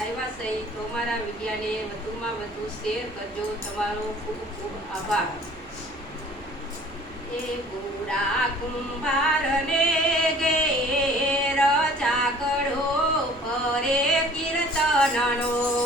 આવ્યા સહિત અમારા મીડિયાને વધુમાં વધુ શેર કરજો. તમારો ખૂબ ખૂબ આભાર. એ ગોરા કુંભારને ઘેર ચાકડો ફરે કીર્તનનો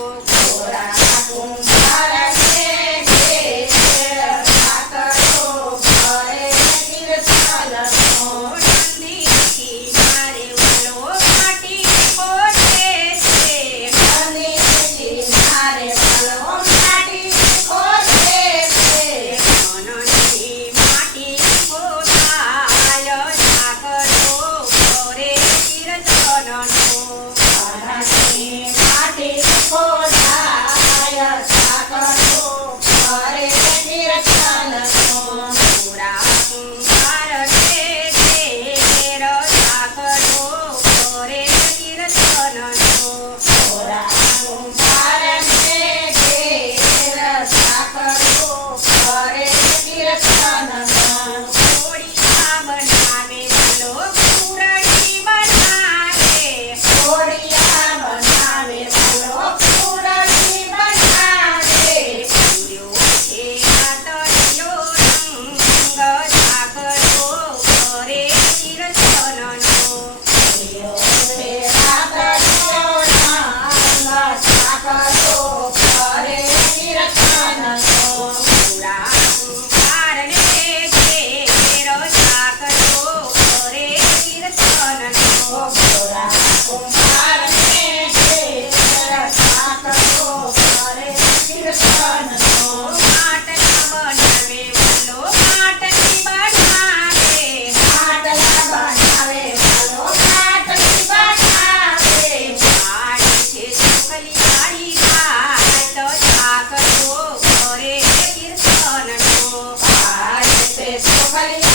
veces, ojalá